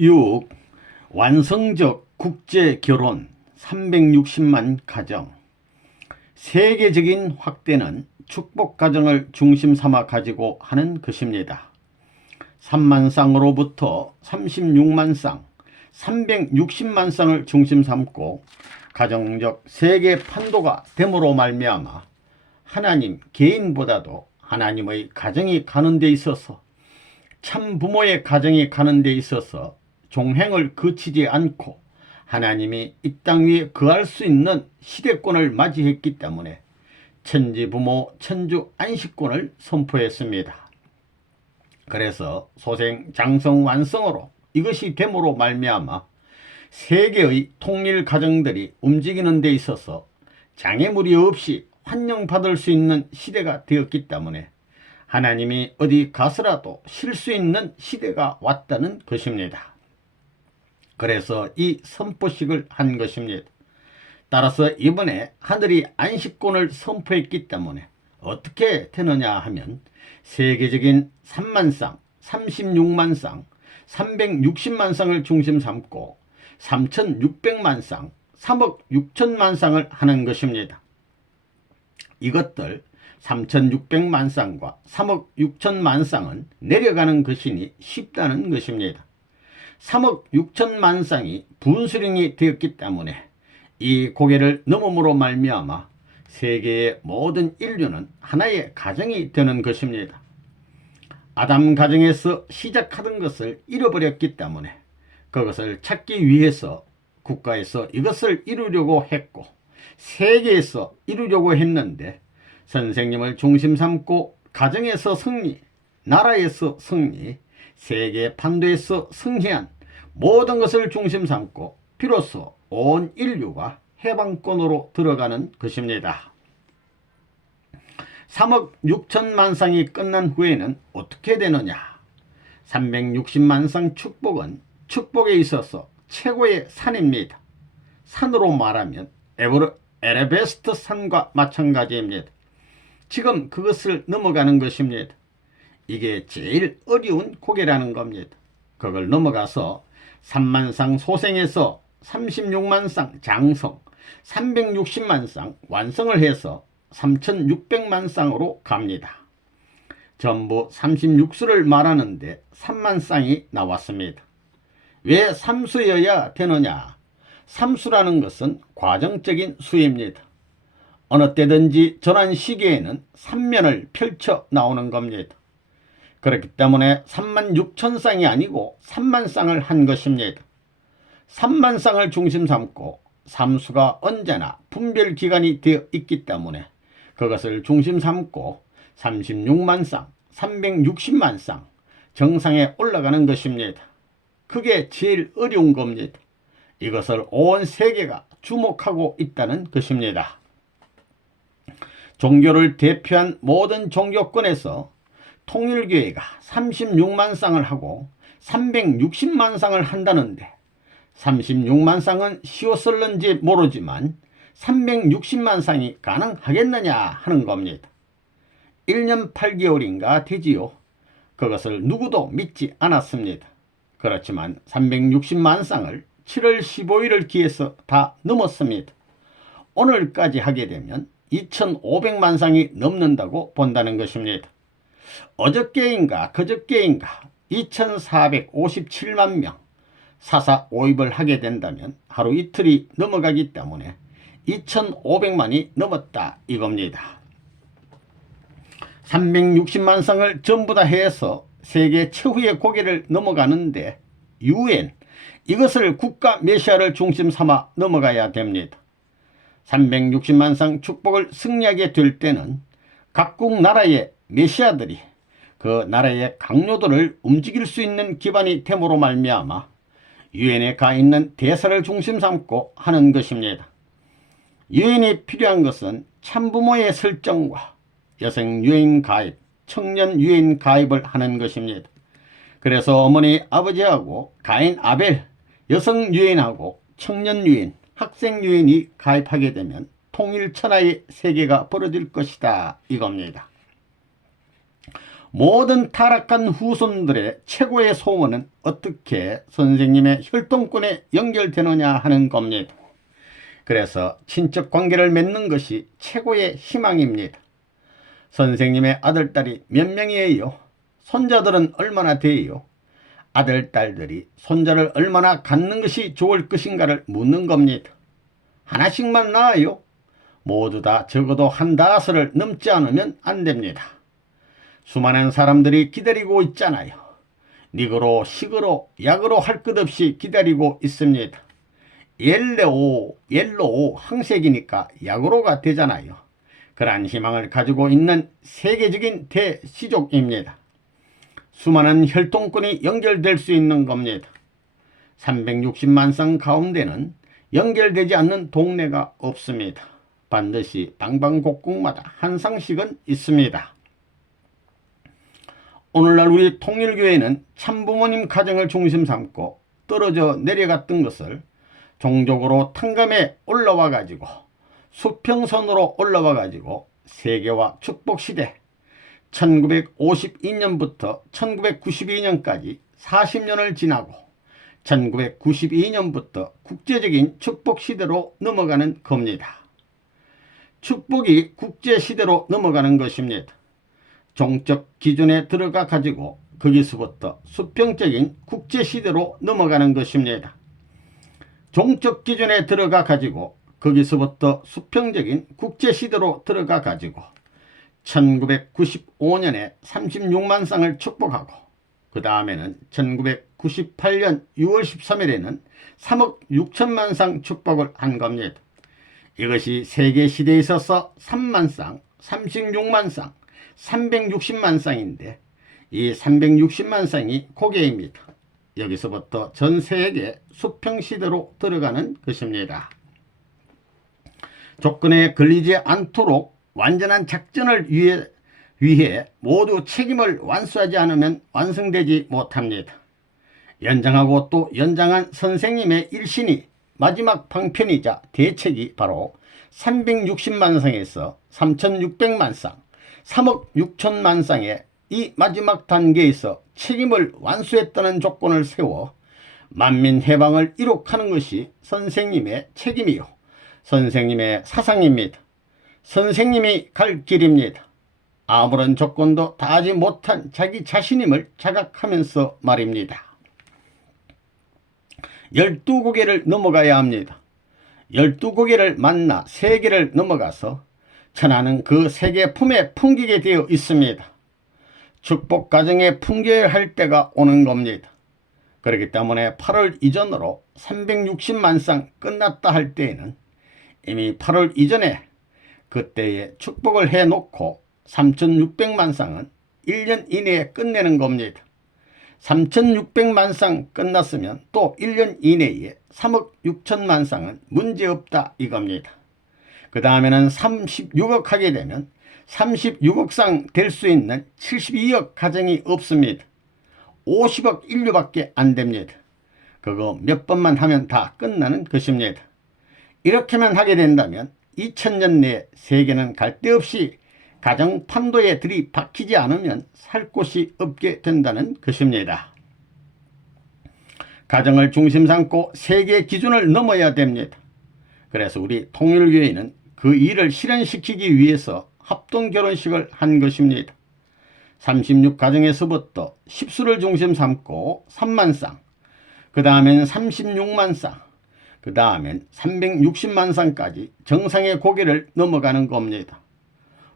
6. 완성적 국제결혼 360만 가정. 세계적인 확대는 축복가정을 중심 삼아 가지고 하는 것입니다. 3만 쌍으로부터 36만 쌍, 360만 쌍을 중심 삼고 가정적 세계 판도가 됨으로 말미암아 하나님 개인보다도 하나님의 가정이 가는 데 있어서, 참 부모의 가정이 가는 데 있어서 종행을 거치지 않고 하나님이 이 땅 위에 거할 수 있는 시대권을 맞이했기 때문에 천지부모 천주 안식권을 선포했습니다. 그래서 소생 장성 완성으로 이것이 됨으로 말미암아 세계의 통일 가정들이 움직이는 데 있어서 장애물이 없이 환영받을 수 있는 시대가 되었기 때문에 하나님이 어디 가서라도 쉴 수 있는 시대가 왔다는 것입니다. 그래서 이 선포식을 한 것입니다. 따라서 이번에 하늘이 안식권을 선포했기 때문에 어떻게 되느냐 하면 세계적인 3만 쌍, 36만 쌍, 360만 쌍을 중심 삼고 3600만 쌍, 3억 6천만 쌍을 하는 것입니다. 이것들 3600만 쌍과 3억 6천만 쌍은 내려가는 것이니 쉽다는 것입니다. 3억 6천만 쌍이 분수령이 되었기 때문에 이 고개를 넘음으로 말미암아 세계의 모든 인류는 하나의 가정이 되는 것입니다. 아담 가정에서 시작하던 것을 잃어버렸기 때문에 그것을 찾기 위해서 국가에서 이것을 이루려고 했고 세계에서 이루려고 했는데 선생님을 중심 삼고 가정에서 승리, 나라에서 승리, 세계 판도에서 승리한 모든 것을 중심 삼고 비로소 온 인류가 해방권으로 들어가는 것입니다. 3억 6천만 쌍이 끝난 후에는 어떻게 되느냐? 360만 쌍 축복은 축복에 있어서 최고의 산입니다. 산으로 말하면 에베레스트 산과 마찬가지입니다. 지금 그것을 넘어가는 것입니다. 이게 제일 어려운 고개라는 겁니다. 그걸 넘어가서 3만 쌍 소생에서 36만 쌍 장성, 360만 쌍 완성을 해서 3600만 쌍으로 갑니다. 전부 36수를 말하는데 3만 쌍이 나왔습니다. 왜 3수여야 되느냐? 3수라는 것은 과정적인 수입니다. 어느 때든지 전환 시기에는 3면을 펼쳐 나오는 겁니다. 그렇기 때문에 3만 6천 쌍이 아니고 3만 쌍을 한 것입니다. 3만 쌍을 중심 삼고 삼수가 언제나 분별 기간이 되어 있기 때문에 그것을 중심 삼고 36만 쌍, 360만 쌍 정상에 올라가는 것입니다. 그게 제일 어려운 겁니다. 이것을 온 세계가 주목하고 있다는 것입니다. 종교를 대표한 모든 종교권에서 통일교회가 36만 쌍을 하고 360만 쌍을 한다는데 36만 쌍은 쉬웠을는지 모르지만 360만 쌍이 가능하겠느냐 하는 겁니다. 1년 8개월인가 되지요. 그것을 누구도 믿지 않았습니다. 그렇지만 360만 쌍을 7월 15일을 기해서 다 넘었습니다. 오늘까지 하게 되면 2500만 쌍이 넘는다고 본다는 것입니다. 어저께인가 그저께인가 2457만 명 사사 오입을 하게 된다면 하루 이틀이 넘어가기 때문에 2500만이 넘었다 이겁니다. 360만 쌍을 전부 다 해서 세계 최후의 고개를 넘어가는데 UN, 이것을 국가 메시아를 중심 삼아 넘어가야 됩니다. 360만 쌍 축복을 승리하게 될 때는 각국 나라의 메시아들이 그 나라의 강요들을 움직일 수 있는 기반이 됨으로 말미암아 유엔에 가 있는 대사를 중심 삼고 하는 것입니다. 유엔이 필요한 것은 참부모의 설정과 여성 유엔 가입, 청년 유엔 가입을 하는 것입니다. 그래서 어머니 아버지하고 가인 아벨, 여성 유엔하고 청년 유엔, 학생 유엔이 가입하게 되면 통일 천하의 세계가 벌어질 것이다 이겁니다. 모든 타락한 후손들의 최고의 소원은 어떻게 선생님의 혈통권에 연결되느냐 하는 겁니다. 그래서 친척 관계를 맺는 것이 최고의 희망입니다. 선생님의 아들, 딸이 몇 명이에요? 손자들은 얼마나 돼요? 아들, 딸들이 손자를 얼마나 갖는 것이 좋을 것인가를 묻는 겁니다. 하나씩만 낳아요? 모두 다 적어도 15을 넘지 않으면 안 됩니다. 수많은 사람들이 기다리고 있잖아요. 닉으로, 식으로, 약으로 할 것 없이 기다리고 있습니다. 옐로우 항색이니까 약으로가 되잖아요. 그러한 희망을 가지고 있는 세계적인 대시족입니다. 수많은 혈통권이 연결될 수 있는 겁니다. 360만 쌍 가운데는 연결되지 않는 동네가 없습니다. 반드시 방방곡곡마다 한 쌍씩은 있습니다. 오늘날 우리 통일교회는 참부모님 가정을 중심 삼고 떨어져 내려갔던 것을 종족으로 탕감해 올라와 가지고 수평선으로 올라와 가지고 세계화 축복시대 1952년부터 1992년까지 40년을 지나고 1992년부터 국제적인 축복시대로 넘어가는 겁니다. 축복이 국제시대로 넘어가는 것입니다. 종적 기준에 들어가 가지고 거기서부터 수평적인 국제시대로 넘어가는 것입니다. 종적 기준에 들어가 가지고 거기서부터 수평적인 국제시대로 들어가 가지고 1995년에 36만 쌍을 축복하고 그 다음에는 1998년 6월 13일에는 3억 6천만 쌍 축복을 한 겁니다. 이것이 세계시대에 있어서 3만 쌍, 36만 쌍, 360만 쌍인데 이 360만 쌍이 고개입니다. 여기서부터 전 세계 수평시대로 들어가는 것입니다. 조건에 걸리지 않도록 완전한 작전을 위해 모두 책임을 완수하지 않으면 완성되지 못합니다. 연장하고 또 연장한 선생님의 일신이 마지막 방편이자 대책이 바로 360만 쌍에서 3600만 쌍, 3억 6천만 쌍의 이 마지막 단계에서 책임을 완수했다는 조건을 세워 만민 해방을 이룩하는 것이 선생님의 책임이요 선생님의 사상입니다. 선생님이 갈 길입니다. 아무런 조건도 다하지 못한 자기 자신임을 자각하면서 말입니다. 12고개를 넘어가야 합니다. 12고개를 만나 세계를 넘어가서 천하는 그 세계 품에 풍기게 되어 있습니다. 축복 가정에 풍겨야 할 때가 오는 겁니다. 그렇기 때문에 8월 이전으로 360만 쌍 끝났다 할 때에는 이미 8월 이전에 그때에 축복을 해놓고 3600만 쌍은 1년 이내에 끝내는 겁니다. 3600만 쌍 끝났으면 또 1년 이내에 3억 6천만 쌍은 문제없다 이겁니다. 그 다음에는 36억 하게 되면 36억 쌍 될 수 있는 72억 가정이 없습니다. 50억 인류밖에 안 됩니다. 그거 몇 번만 하면 다 끝나는 것입니다. 이렇게만 하게 된다면 2000년 내에 세계는 갈 데 없이 가정 판도에 들이박히지 않으면 살 곳이 없게 된다는 것입니다. 가정을 중심 삼고 세계 기준을 넘어야 됩니다. 그래서 우리 통일교회는 그 일을 실현시키기 위해서 합동결혼식을 한 것입니다. 36가정에서부터 10수를 중심 삼고 3만 쌍, 그 다음엔 36만 쌍, 그 다음엔 360만 쌍까지 정상의 고개를 넘어가는 겁니다.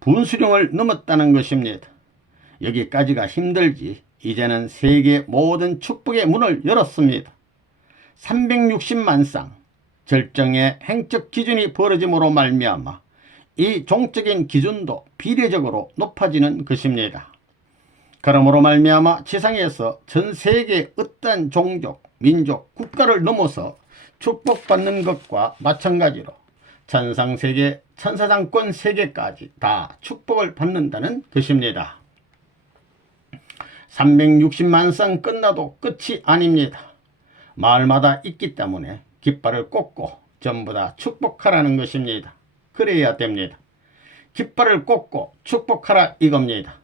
분수령을 넘었다는 것입니다. 여기까지가 힘들지 이제는 세계 모든 축복의 문을 열었습니다. 360만 쌍 절정의 행적 기준이 벌어짐으로 말미암아 이 종적인 기준도 비례적으로 높아지는 것입니다. 그러므로 말미암아 지상에서 전 세계 어떤 종족, 민족, 국가를 넘어서 축복받는 것과 마찬가지로 천상세계, 천사장권 세계까지 다 축복을 받는다는 것입니다. 360만 쌍 끝나도 끝이 아닙니다. 마을마다 있기 때문에 깃발을 꽂고 전부 다 축복하라는 것입니다. 그래야 됩니다. 깃발을 꽂고 축복하라 이겁니다.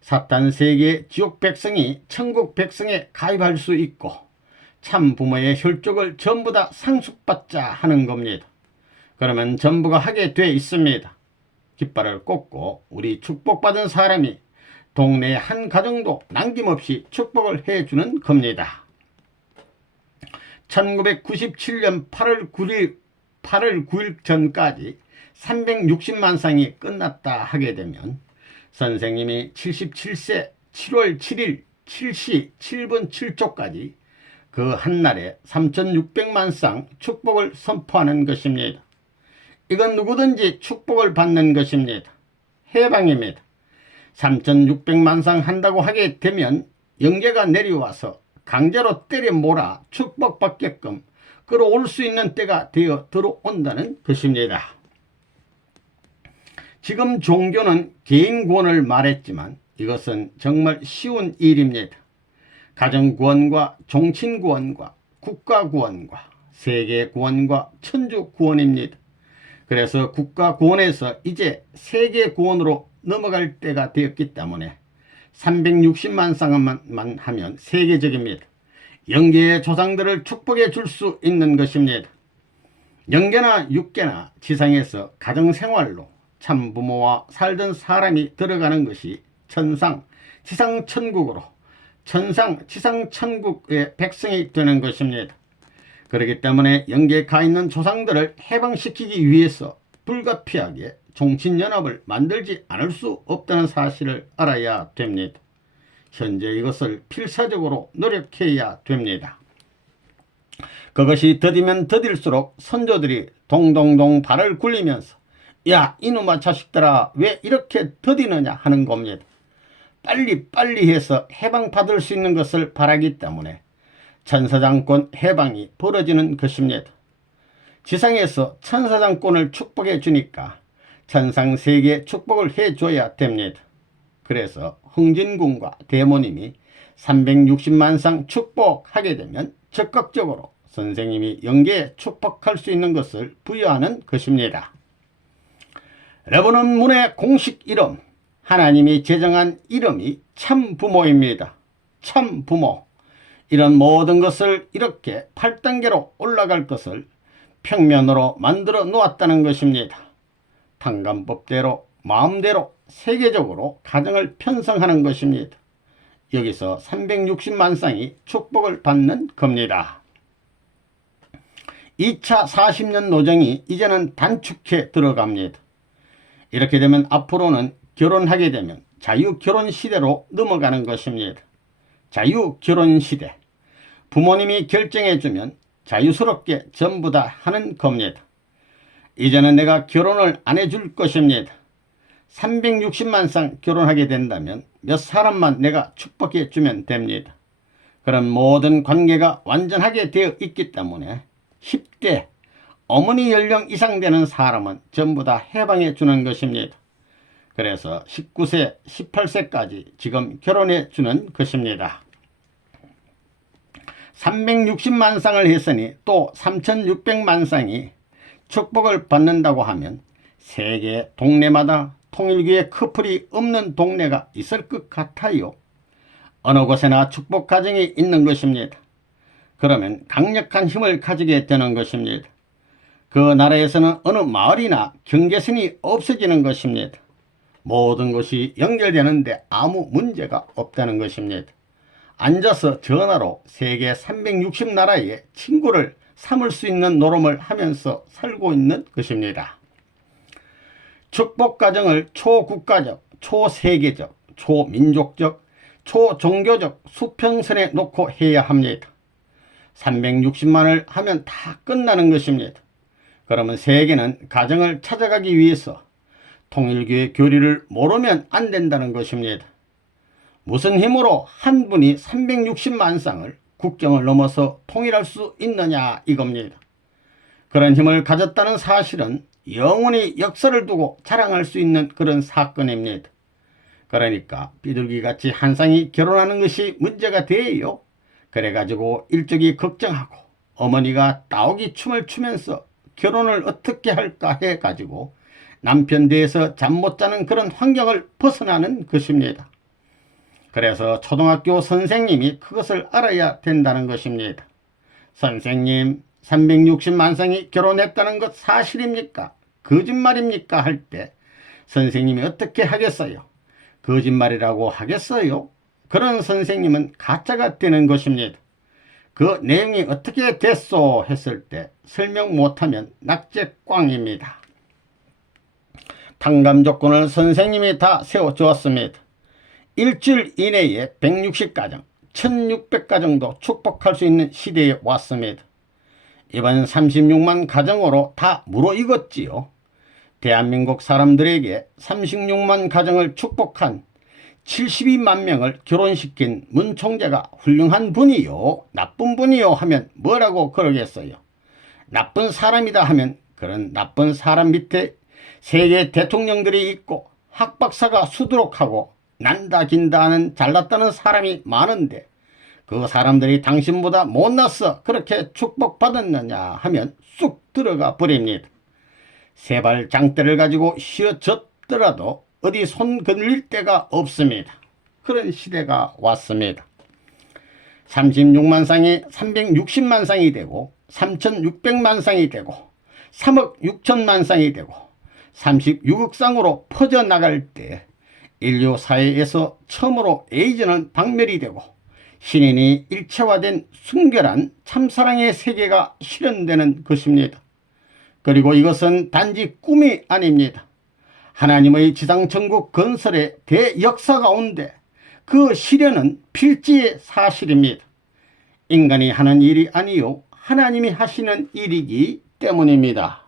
사탄 세계 지옥 백성이 천국 백성에 가입할 수 있고 참 부모의 혈족을 전부 다 상속받자 하는 겁니다. 그러면 전부가 하게 돼 있습니다. 깃발을 꽂고 우리 축복받은 사람이 동네 한 가정도 남김없이 축복을 해주는 겁니다. 1997년 8월 9일 전까지 360만 쌍이 끝났다 하게 되면 선생님이 77세 7월 7일 7시 7분 7초까지 그 한날에 3600만 쌍 축복을 선포하는 것입니다. 이건 누구든지 축복을 받는 것입니다. 해방입니다. 3600만 쌍 한다고 하게 되면 영계가 내려와서 강제로 때려 몰아 축복받게끔 끌어올 수 있는 때가 되어 들어온다는 것입니다. 지금 종교는 개인 구원을 말했지만 이것은 정말 쉬운 일입니다. 가정 구원과 종친 구원과 국가 구원과 세계 구원과 천주 구원입니다. 그래서 국가 구원에서 이제 세계 구원으로 넘어갈 때가 되었기 때문에 360만 쌍만 하면 세계적입니다. 영계의 조상들을 축복해 줄 수 있는 것입니다. 영계나 육계나 지상에서 가정생활로 참 부모와 살던 사람이 들어가는 것이 천상, 지상 천국으로 천상, 지상 천국의 백성이 되는 것입니다. 그렇기 때문에 영계에 가 있는 조상들을 해방시키기 위해서 불가피하게 종친연합을 만들지 않을 수 없다는 사실을 알아야 됩니다. 현재 이것을 필사적으로 노력해야 됩니다. 그것이 더디면 더딜수록 선조들이 동동동 발을 굴리면서 야 이놈아 자식들아 왜 이렇게 더디느냐 하는 겁니다. 빨리 해서 해방받을 수 있는 것을 바라기 때문에 천사장권 해방이 벌어지는 것입니다. 지상에서 천사장권을 축복해 주니까 천상세계 축복을 해줘야 됩니다. 그래서 흥진군과 대모님이 360만 쌍 축복하게 되면 적극적으로 선생님이 영계에 축복할 수 있는 것을 부여하는 것입니다. 여러분은 문의 공식 이름, 하나님이 제정한 이름이 참부모입니다. 참부모. 이런 모든 것을 이렇게 8단계로 올라갈 것을 평면으로 만들어 놓았다는 것입니다. 탕감법대로 마음대로 세계적으로 가정을 편성하는 것입니다. 여기서 360만 쌍이 축복을 받는 겁니다. 2차 40년 노정이 이제는 단축해 들어갑니다. 이렇게 되면 앞으로는 결혼하게 되면 자유결혼 시대로 넘어가는 것입니다. 자유결혼 시대. 부모님이 결정해주면 자유스럽게 전부 다 하는 겁니다. 이제는 내가 결혼을 안 해줄 것입니다. 360만 쌍 결혼하게 된다면 몇 사람만 내가 축복해 주면 됩니다. 그런 모든 관계가 완전하게 되어 있기 때문에 10대 어머니 연령 이상 되는 사람은 전부 다 해방해 주는 것입니다. 그래서 19세, 18세까지 지금 결혼해 주는 것입니다. 360만 쌍을 했으니 또 3600만 쌍이 축복을 받는다고 하면 세계 동네마다 통일교의 커플이 없는 동네가 있을 것 같아요. 어느 곳에나 축복 가정이 있는 것입니다. 그러면 강력한 힘을 가지게 되는 것입니다. 그 나라에서는 어느 마을이나 경계선이 없어지는 것입니다. 모든 것이 연결되는데 아무 문제가 없다는 것입니다. 앉아서 전화로 세계 360나라의 친구를 삼을 수 있는 노름을 하면서 살고 있는 것입니다. 축복가정을 초국가적, 초세계적, 초민족적, 초종교적 수평선에 놓고 해야 합니다. 360만을 하면 다 끝나는 것입니다. 그러면 세계는 가정을 찾아가기 위해서 통일교의 교리를 모르면 안 된다는 것입니다. 무슨 힘으로 한 분이 360만 쌍을 국경을 넘어서 통일할 수 있느냐 이겁니다. 그런 힘을 가졌다는 사실은 영원히 역사를 두고 자랑할 수 있는 그런 사건입니다. 그러니까 비둘기같이 한 쌍이 결혼하는 것이 문제가 돼요. 그래가지고 일족이 걱정하고 어머니가 따오기 춤을 추면서 결혼을 어떻게 할까 해가지고 남편 대해서 잠 못 자는 그런 환경을 벗어나는 것입니다. 그래서 초등학교 선생님이 그것을 알아야 된다는 것입니다. 선생님, 360만 쌍이 결혼했다는 것 사실입니까? 거짓말입니까? 할 때 선생님이 어떻게 하겠어요? 거짓말이라고 하겠어요? 그런 선생님은 가짜가 되는 것입니다. 그 내용이 어떻게 됐소 했을 때 설명 못하면 낙제꽝입니다. 탕감 조건을 선생님이 다 세워주었습니다. 일주일 이내에 160가정, 1600가정도 축복할 수 있는 시대에 왔습니다. 이번 36만 가정으로 다 무르익었지요. 대한민국 사람들에게 36만 가정을 축복한 72만 명을 결혼시킨 문 총재가 훌륭한 분이요, 나쁜 분이요 하면 뭐라고 그러겠어요? 나쁜 사람이다 하면 그런 나쁜 사람 밑에 세계 대통령들이 있고 학박사가 수두룩하고 난다 긴다 하는 잘났다는 사람이 많은데 그 사람들이 당신보다 못났어 그렇게 축복받았느냐 하면 쑥 들어가 버립니다. 세발 장대를 가지고 휘어졌더라도 어디 손 걸릴 데가 없습니다. 그런 시대가 왔습니다. 36만 쌍이 360만 쌍이 되고 3600만 쌍이 되고 3억 6천만 쌍이 되고 36억 쌍으로 퍼져나갈 때 인류 사회에서 처음으로 에이즈는 박멸이 되고 신인이 일체화된 순결한 참사랑의 세계가 실현되는 것입니다. 그리고 이것은 단지 꿈이 아닙니다. 하나님의 지상천국 건설의 대역사 가운데 그 실현은 필지의 사실입니다. 인간이 하는 일이 아니요 하나님이 하시는 일이기 때문입니다.